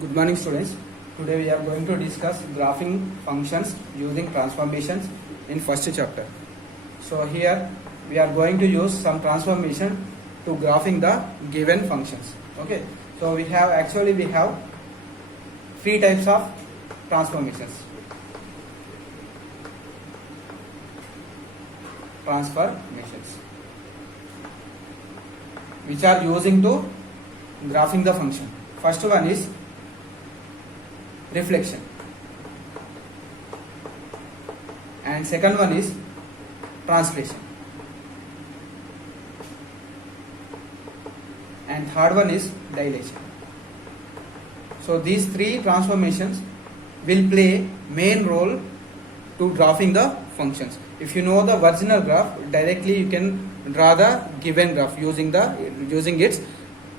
Good morning, students. Today we are going to discuss graphing functions using transformations in first chapter. So here we are going to use some transformation to graphing the given functions. Okay. So we have three types of transformations. Which are using to graphing the function. First one is reflection, and second one is translation, and third one is dilation. So these three transformations will play main role to graphing the functions. If you know the original graph, directly you can draw the given graph using its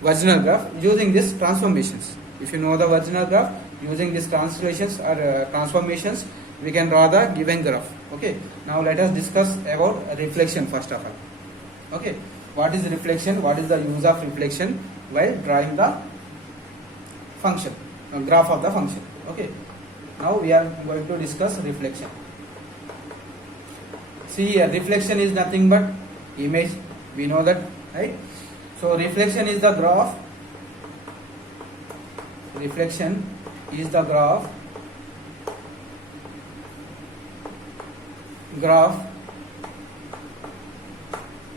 original graph using these transformations. If you know the original graph, using these translations or transformations, we can draw the given graph. Okay. Now let us discuss about reflection first of all. Okay. What is reflection? What is the use of reflection while drawing the function, graph of the function? Okay. Now we are going to discuss reflection. See here, reflection is nothing but image. We know that, right? So reflection is the graph. Reflection is the graph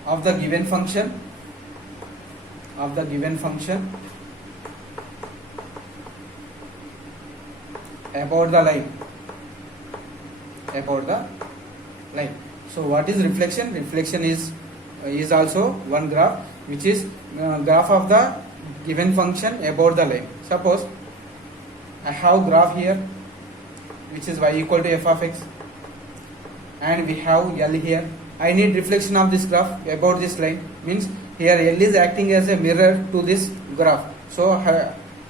of the given function about the line. So what is reflection? Reflection is also one graph, which is graph of the given function about the line. Suppose I have graph here, which is y equal to f of x, and we have L here. I need reflection of this graph about this line. Means here L is acting as a mirror to this graph. So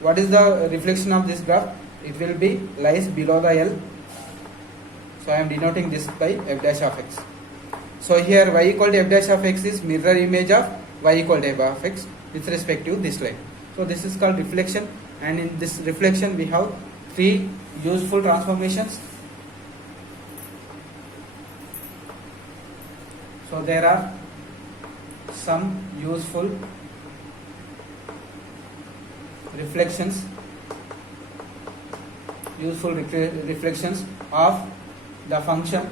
what is the reflection of this graph? It will be lies below the L. So I am denoting this by f dash of x. So here y equal to f dash of x is mirror image of y equal to f of x with respect to this line. So this is called reflection, and in this reflection we have three useful transformations. So there are some useful reflections of the function,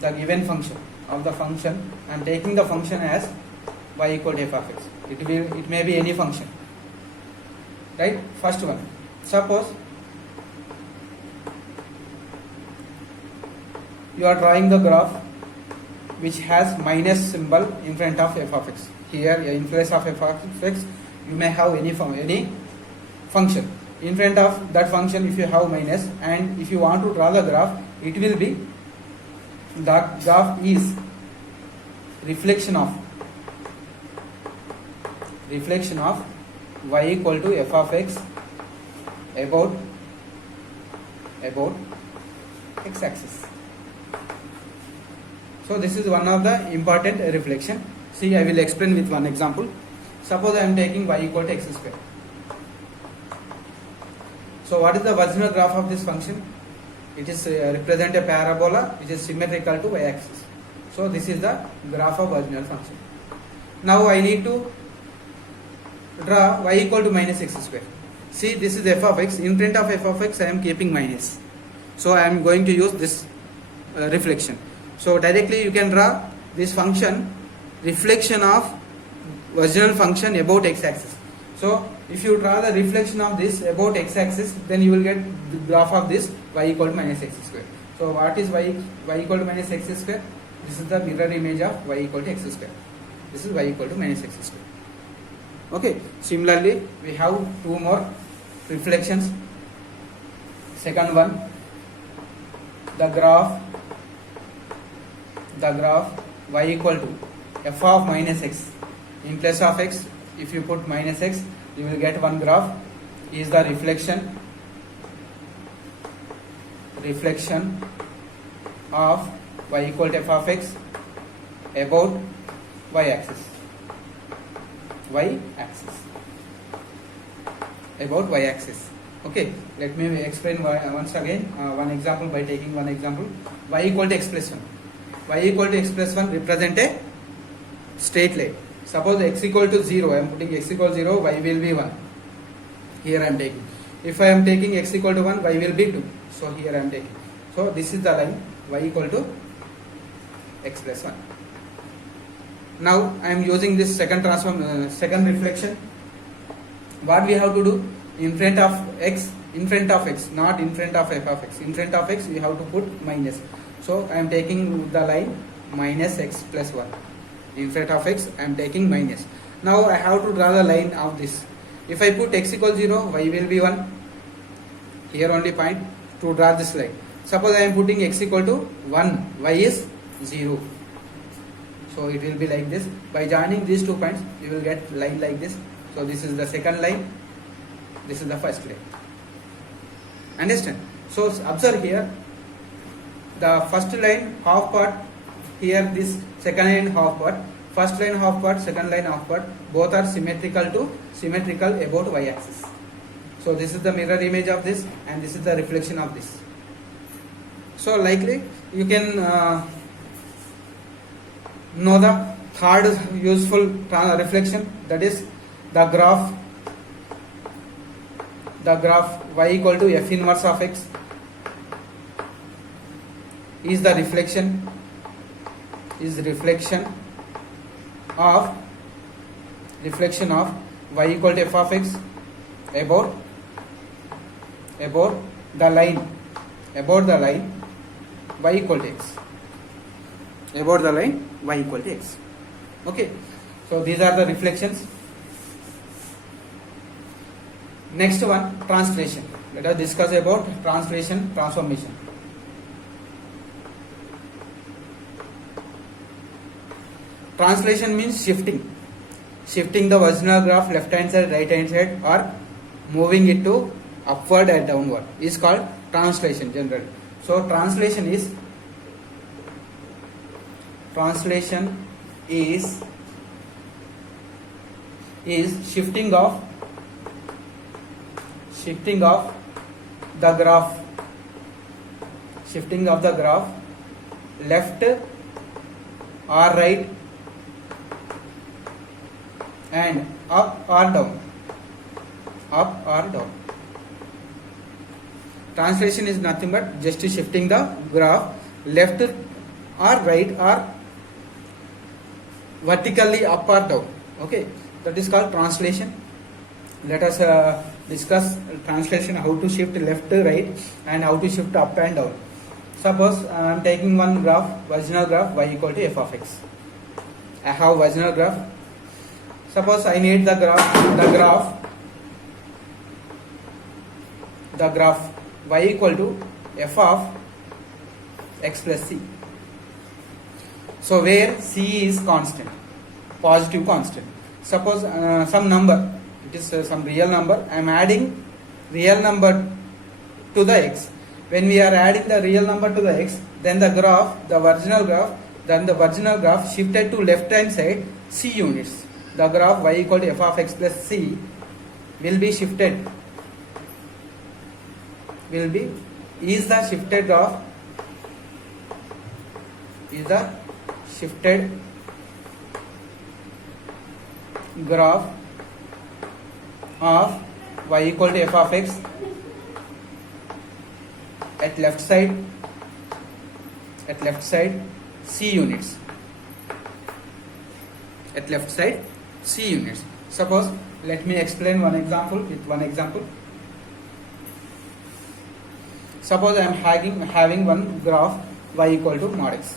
the given function of the function. I am taking the function as y equal to f of x. It may be any function, right? First one, suppose you are drawing the graph which has minus symbol in front of f of x. Here in place of f of x you may have any function. In front of that function, if you have minus, and if you want to draw the graph, it will be, the graph is reflection of y equal to f of x about x axis. So this is one of the important reflection. See, I will explain with one example. Suppose I am taking y equal to x square. So what is the original graph of this function? It is represent a parabola which is symmetrical to y-axis. So this is the graph of original function. Now I need to draw y equal to minus x square. See, this is f of x. In front of f of x I am keeping minus. So I am going to use this reflection. So directly you can draw this function reflection of original function about x-axis. So if you draw the reflection of this about x-axis, then you will get the graph of this y equal to minus x square. So what is y equal to minus x square? This is the mirror image of y equal to x square. This is y equal to minus x square. Okay. Similarly, we have two more reflections. Second one, the graph y equal to f of minus x. In place of x, if you put minus x, you will get one graph is the reflection of y equal to f of x about y axis. about y-axis. Okay, let me explain once again one example by taking one example. Y equal to x plus 1. Y equal to x plus 1 represent a straight line. Suppose x equal to 0, I am putting x equal to 0, y will be 1. Here I am taking. If I am taking x equal to 1, y will be 2. So here I am taking. So this is the line y equal to x plus 1. Now I am using this second transform, second reflection. What we have to do? In front of x, not in front of f of x. In front of x, we have to put minus. So I am taking the line minus x plus 1. In front of x, I am taking minus. Now I have to draw the line of this. If I put x equals 0, y will be 1. Here only point to draw this line. Suppose I am putting x equal to 1, y is 0. So it will be like this. By joining these 2 points, you will get line like this. So this is the second line. This is the first line. Understand? So observe here. The first line half part. Here this second line half part. First line half part, second line half part. Both are symmetrical about y-axis. So this is the mirror image of this, and this is the reflection of this. So likely you can know the third useful reflection, that is the graph y equal to f inverse of x is the reflection of y equal to f of x about the line y equal to x, about the line y equal to x. Okay, so these are the reflections. Next one, translation. Let us discuss about translation, transformation. Translation means shifting the original graph left hand side, right hand side, or moving it to upward and downward is called translation generally. So translation is shifting of the graph left or right and up or down. Translation is nothing but just shifting the graph left or right or vertically up or down. Okay, that is called translation. Let us discuss translation, how to shift left, right, and how to shift up and down. Suppose I am taking one graph, original graph y equal to f of x. I have original graph. Suppose I need the graph y equal to f of x plus c. So where c is constant, positive constant. Suppose some number, it is some real number. I am adding real number to the x. When we are adding the real number to the x, then the original graph shifted to left hand side c units. The graph y equal to f of x plus c will be shifted. Is the shifted graph of y equal to f of x at left side c units. Suppose, let me explain with one example. Suppose I am having one graph y equal to mod x.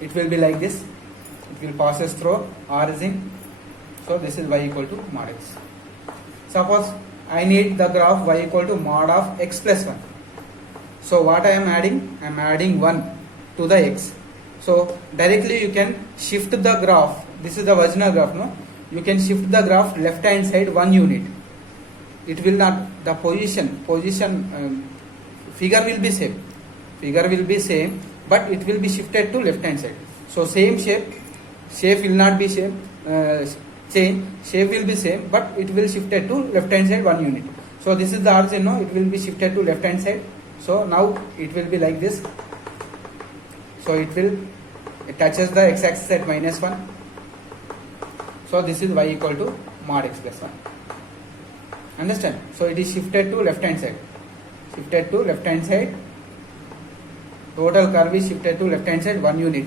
It will be like this. It will passes through origin. So this is y equal to mod x. Suppose I need the graph y equal to mod of x plus 1. So what I am adding? I am adding 1 to the x. So directly you can shift the graph. This is the original graph, no? You can shift the graph left hand side 1 unit. It will not, the position figure will be same, but it will be shifted to left hand side. So same shape, shape will not be same, change, shape will be same, but it will shifted to left hand side 1 unit. So this is the origin, no, it will be shifted to left hand side. So now it will be like this. So it touches the x axis at -1. So this is y equal to mod x plus 1. Understand? So it is shifted to left hand side. Shifted to left hand side. Total curve is shifted to left hand side 1 unit.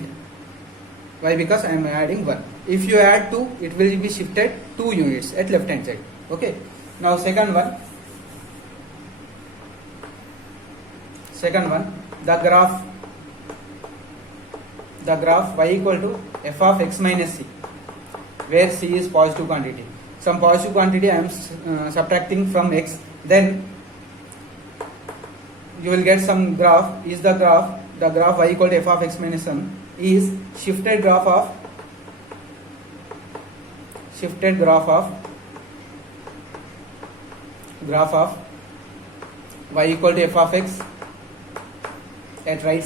Why? Because I am adding 1. If you add 2, it will be shifted 2 units at left hand side. Okay. Now second one, the graph y equal to f of x minus c, where c is positive quantity. Some positive quantity I am subtracting from x, then you will get some graph. Is the graph y equal to f of x minus 1 is shifted graph of y equal to f of x at right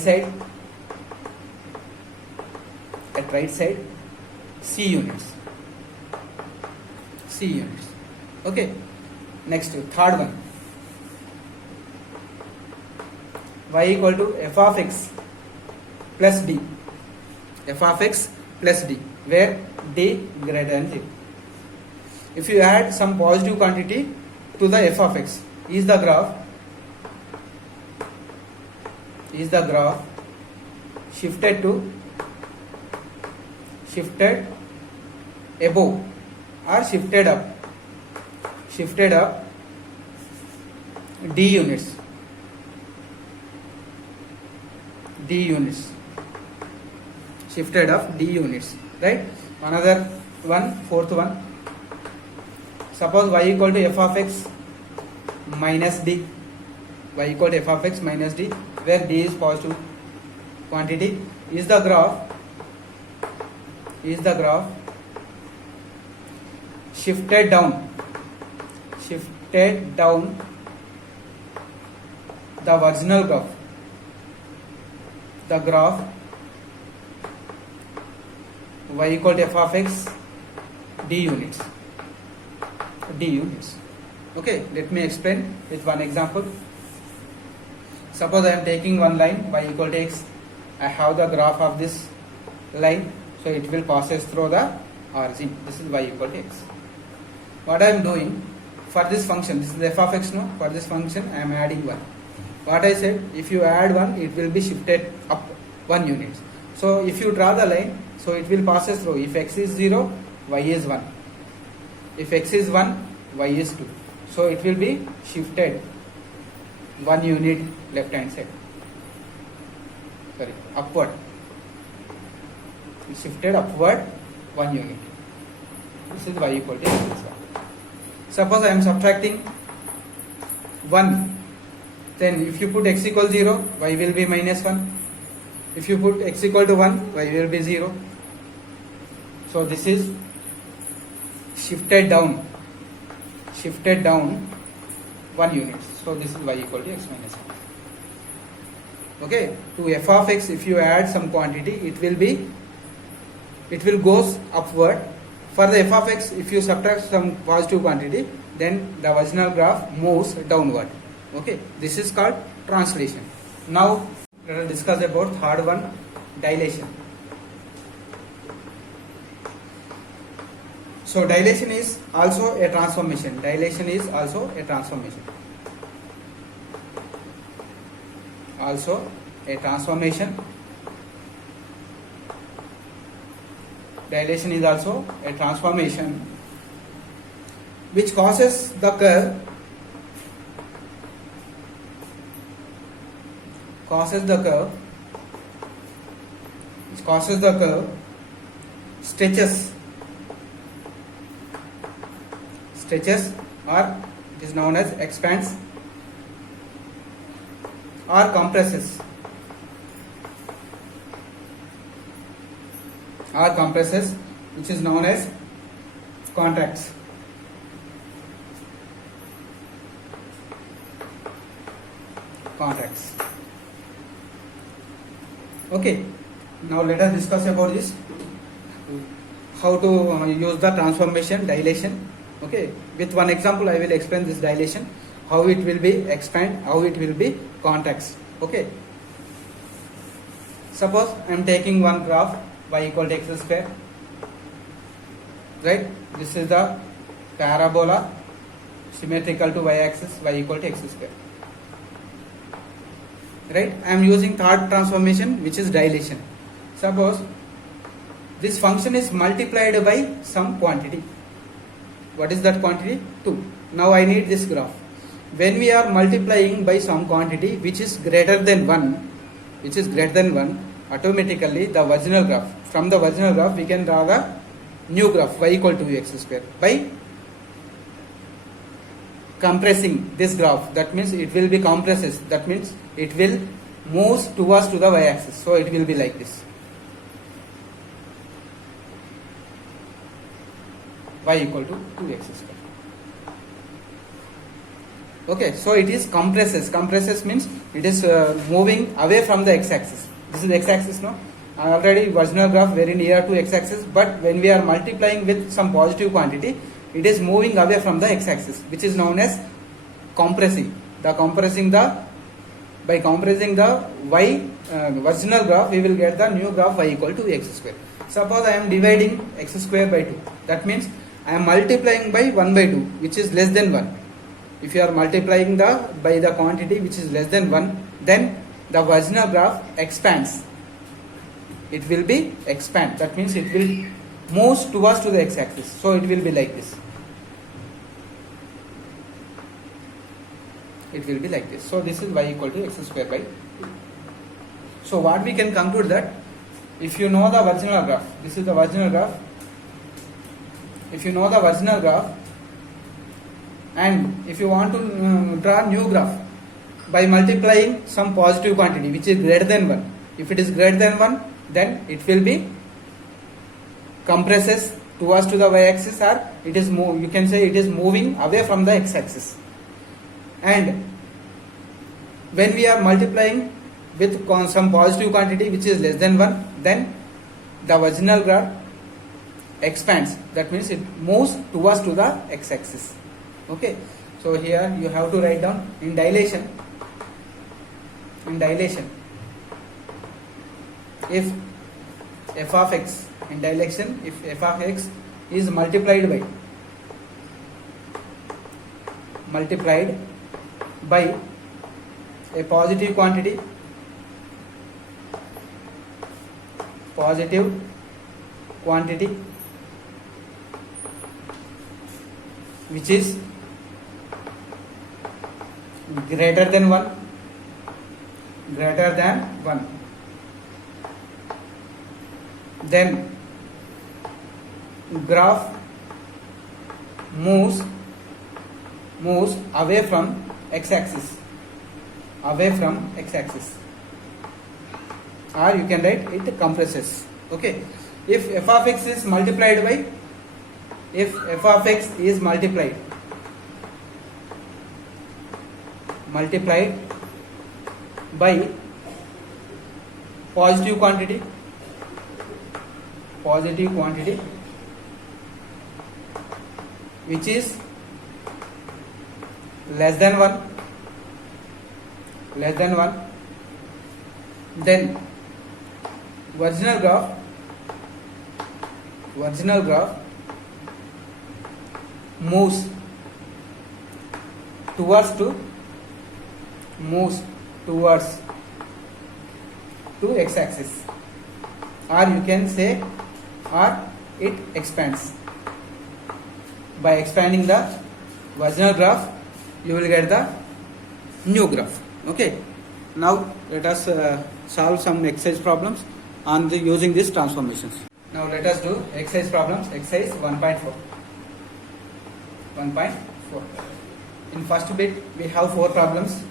side c units. Okay. Next, third one, y equal to f of x plus d, where d greater than 0. If you add some positive quantity to the f of x, is the graph shifted above or shifted up d units, shifted up d units, right? Another one, fourth one, suppose y equal to f of x minus d, where d is positive quantity. Is the graph shifted down the original graph. The graph y equal to f of x d units. Okay, let me explain with one example. Suppose I am taking one line y equal to x. I have the graph of this line, so it will passes through the origin. This is y equal to x. What I am doing for this function, this is f of x, no? For this function I am adding 1. What I said, if you add 1, it will be shifted up 1 unit. So if you draw the line, so it will passes through. If x is 0, y is 1. If x is 1, y is 2. So it will be shifted 1 unit left hand side. Upward. Shifted upward 1 unit. This is y equal to x plus 1. Suppose I am subtracting 1. Then if you put x equal 0, y will be minus 1. If you put x equal to 1, y will be 0. So this is shifted down 1 unit. So this is y equal to x minus 1. Okay, to f of x, if you add some quantity, it will goes upward. For the f of x, if you subtract some positive quantity, then the original graph moves downward. Okay, this is called translation. Now let us discuss about third one, dilation. So dilation is also a transformation. Dilation is also a transformation. Dilation is also a transformation which causes the curve stretches or it is known as expands or compresses which is known as contracts. Okay, now let us discuss about this. how to use the transformation dilation. Okay, with one example I will explain this dilation, how it will be expand, how it will be contracts. Okay, suppose I am taking one graph y equal to x square, right? This is the parabola symmetrical to y axis, y equal to x square, right? I am using third transformation, which is dilation. Suppose this function is multiplied by some quantity. What is that quantity? 2. Now I need this graph. When we are multiplying by some quantity which is greater than 1, automatically the original graph, from the original graph we can draw the new graph y equal to x square by compressing this graph. That means it will be compresses. That means it will move towards to the y axis. So it will be like this. Y equal to 2x square. Okay, so it is compresses. Compresses means it is moving away from the x-axis. This is x-axis, no? Already original graph very near to x-axis, but when we are multiplying with some positive quantity, it is moving away from the x-axis, which is known as compressing. By compressing the y original graph, we will get the new graph y equal to x square. Suppose I am dividing x square by 2. That means I am multiplying by 1 by 2, which is less than 1. If you are multiplying by the quantity which is less than 1, then the original graph expands. It will be expand. That means it will move towards to the x-axis. So it will be like this. It will be like this. So this is y equal to x square by 2. So what we can conclude that if you know the original graph, this is the original graph. If you know the original graph, and if you want to draw new graph by multiplying some positive quantity which is greater than 1. If it is greater than 1, then it will be compresses towards to the y-axis, or it is you can say it is moving away from the x-axis. And when we are multiplying with some positive quantity which is less than 1, then the original graph expands. That means it moves towards to the x-axis. Okay, so here you have to write down in dilation, if f of x, in dilation, if f of x is multiplied by a positive quantity which is greater than 1, then graph moves away from x-axis, or you can write it compresses. Okay, if f of x is multiplied by positive quantity which is less than 1, then original graph moves towards to x-axis, or you can say, or it expands. By expanding the original graph, you will get the new graph. Okay, now let us solve some exercise problems on using these transformations. Now let us do exercise problems. Exercise 1.4. In first bit we have 4 problems.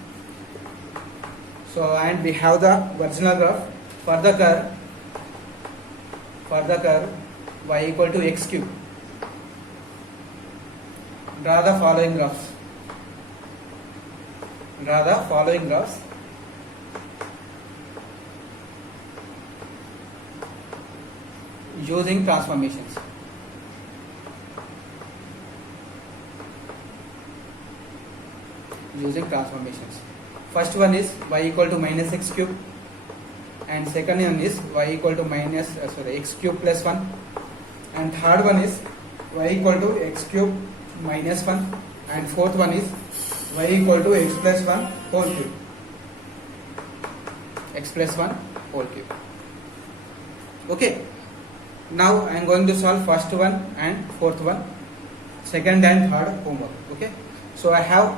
So, and we have the original graph for the curve y equal to x cube. Draw the following graphs. Using transformations. using transformations. First one is y equal to minus x cube, and second one is y equal to x cube plus 1, and third one is y equal to x cube minus 1, and fourth one is y equal to x plus 1 whole cube. X plus 1 whole cube. Okay. Now I am going to solve first one and fourth one, second and third homework. Okay. So I have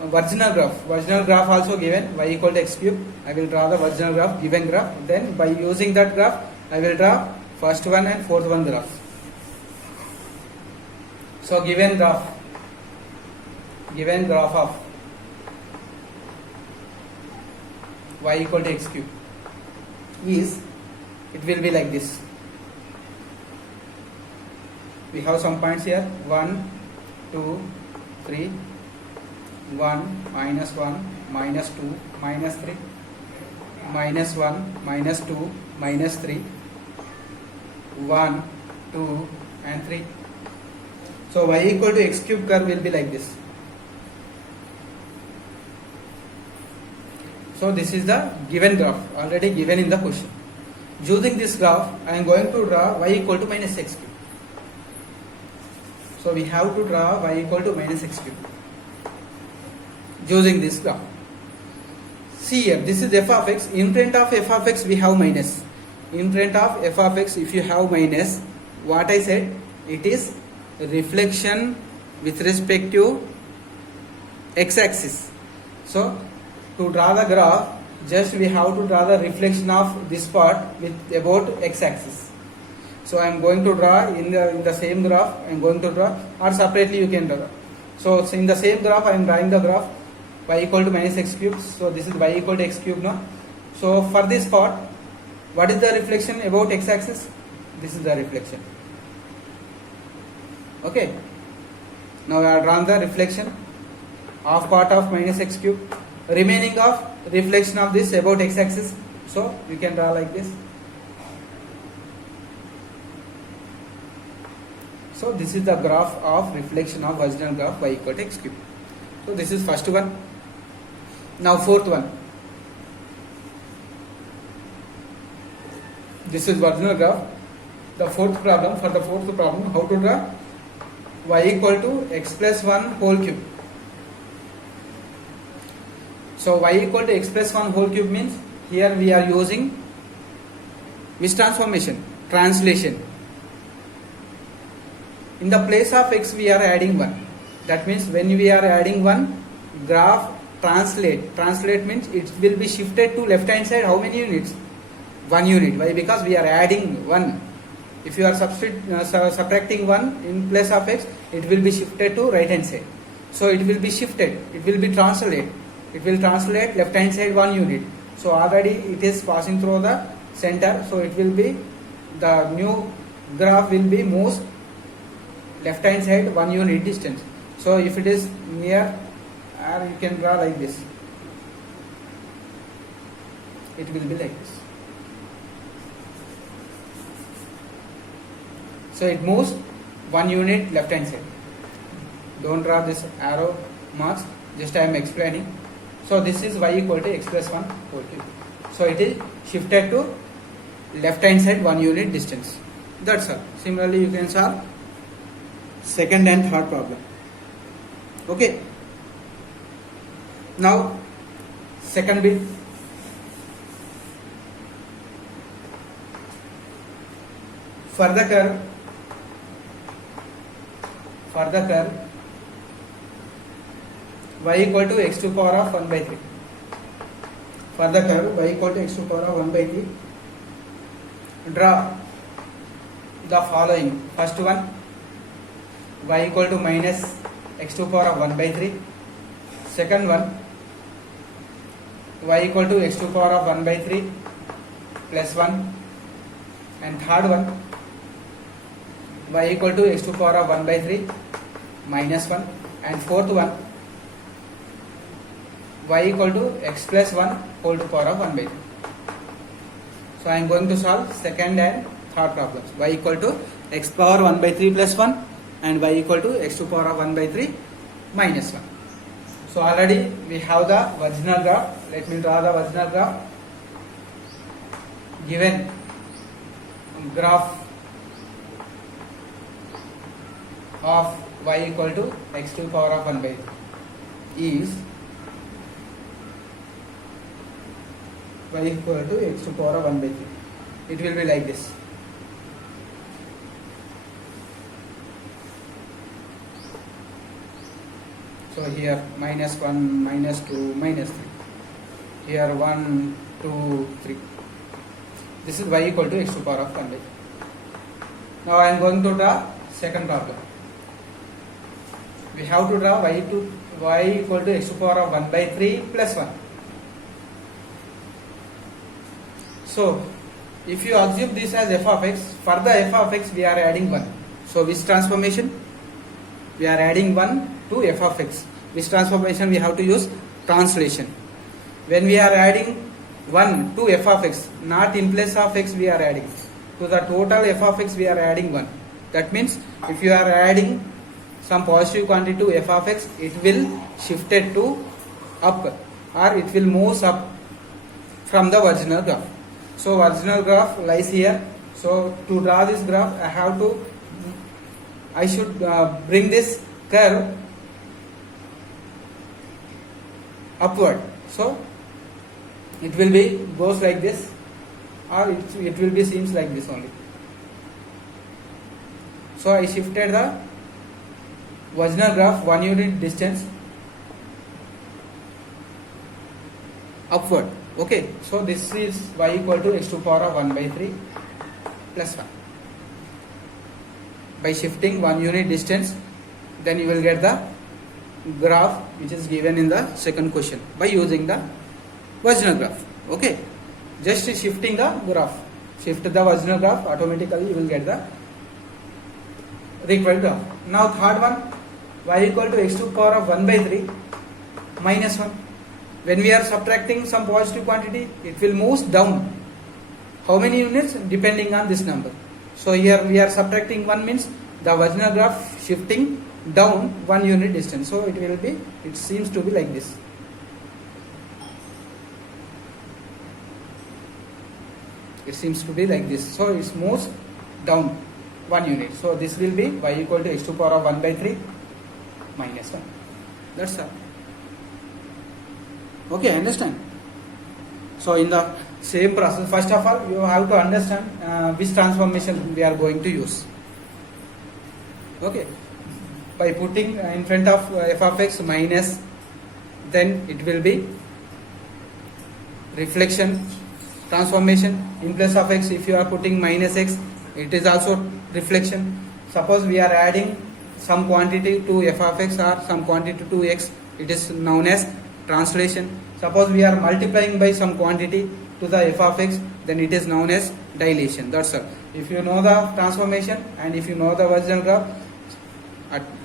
a virginal graph. Virginal graph also given y equal to x cube. I will draw the virginal graph, given graph. Then by using that graph, I will draw first one and fourth one graph. So given graph of y equal to x cube is, it will be like this. We have some points here, 1, 2, 3, 1, minus 1, minus 2, minus 3, minus 1, minus 2, minus 3, 1, 2 and 3. So y equal to x cube curve will be like this. So this is the given graph, already given in the question. Using this graph, I am going to draw y equal to minus x cube. So we have to draw y equal to minus x cube using this graph. See here, this is f of x. In front of f of x we have minus. In front of f of x, if you have minus, what I said, it is reflection with respect to x-axis. So to draw the graph, just we have to draw the reflection of this part with about x-axis. So I am going to draw in the same graph. I am going to draw, or separately you can draw. So in the same graph, I am drawing the graph y equal to minus x cube. So this is y equal to x cube now. So for this part, what is the reflection about x-axis? This is the reflection. Okay. Now I have drawn the reflection of part of minus x cube. Remaining of reflection of this about x-axis. So we can draw like this. So this is the graph of reflection of virginal graph y equal to x cube. So this is first one. Now fourth one. This is virginal graph. The fourth problem, for the fourth problem, how to draw y equal to x plus 1 whole cube. So y equal to x plus 1 whole cube means, here we are using which transformation? Translation. In the place of x we are adding 1. That means when we are adding 1, graph translate. Translate means it will be shifted to left hand side. How many units? 1 unit. Why? Because we are adding 1. If you are subtracting 1 in place of x, it will be shifted to right hand side. So it will be shifted. It will be translate. It will translate left hand side 1 unit. So already it is passing through the center. So it will be, the new graph will be most left hand side 1 unit distance. So if it is near, or you can draw like this, it will be like this. So it moves 1 unit left hand side. Don't draw this arrow marks, just I am explaining. So this is y equal to x plus 1 whole cube. So it is shifted to left hand side 1 unit distance. That's all. Similarly you can solve second and third problem. Okay. Now second bit. For the curve y equal to x to power of 1 by 3. For the curve y equal to x to power of 1 by 3, draw the following. First one, y equal to minus x to power of 1 by 3. Second one, y equal to x to power of 1 by 3 plus 1. And third one, y equal to x to power of 1 by 3 minus 1. And fourth one, y equal to x plus 1 whole to power of 1 by 3. So I am going to solve second and third problems. Y equal to x power 1 by 3 plus 1 and y equal to x to power of 1 by 3 minus 1. So So already we have the original graph. Let me draw the original graph. Given graph of y equal to x to the power of 1 by 3 is y equal to x to the power of 1 by 3. It will be like this. So here minus 1, minus 2, minus 3. Here 1, 2, 3. This is y equal to x to the power of 1 by 3. Now I am going to draw second problem. We have to draw y equal to x to the power of 1 by 3 plus 1. So if you assume this as f of x, for the f of x we are adding 1. So which transformation? We are adding 1 to f of x. Which transformation we have to use? Translation. When we are adding 1 to f of x, not in place of x we are adding. To the total f of x we are adding 1. That means if you are adding some positive quantity to f of x, it will shift it to up, or it will move up from the original graph. So original graph lies here. So to draw this graph, I should bring this curve upward. So it will be goes like this, or it will be seems like this only. So I shifted the original graph 1 unit distance upward. Okay, so this is y equal to x to the power of 1 by 3 plus 1. By shifting 1 unit distance, then you will get the graph which is given in the second question by using the original graph. Okay, just shifting the graph, shift the original graph, automatically you will get the required graph. Now third one, y equal to x to the power of 1 by 3 minus 1. When we are subtracting some positive quantity, it will move down. How many units? Depending on this number. So here we are subtracting 1 means the original graph shifting down 1 unit distance. So it seems to be like this. It seems to be like this. So it moves down 1 unit. So this will be y equal to x to the power of 1 by 3 minus 1. That's all. Okay, understand? So in the same process, first of all you have to understand which transformation we are going to use. Okay, by putting in front of f of x minus, then it will be reflection transformation. In place of x, if you are putting minus x, it is also reflection. Suppose we are adding some quantity to f of x or some quantity to x, it is known as translation. Suppose we are multiplying by some quantity to the f of x, then it is known as dilation. That's all. If you know the transformation and if you know the original graph,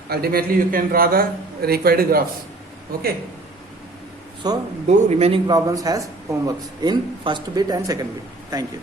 ultimately you can draw the required graphs. Okay, so do remaining problems as homeworks in first bit and second bit. Thank you.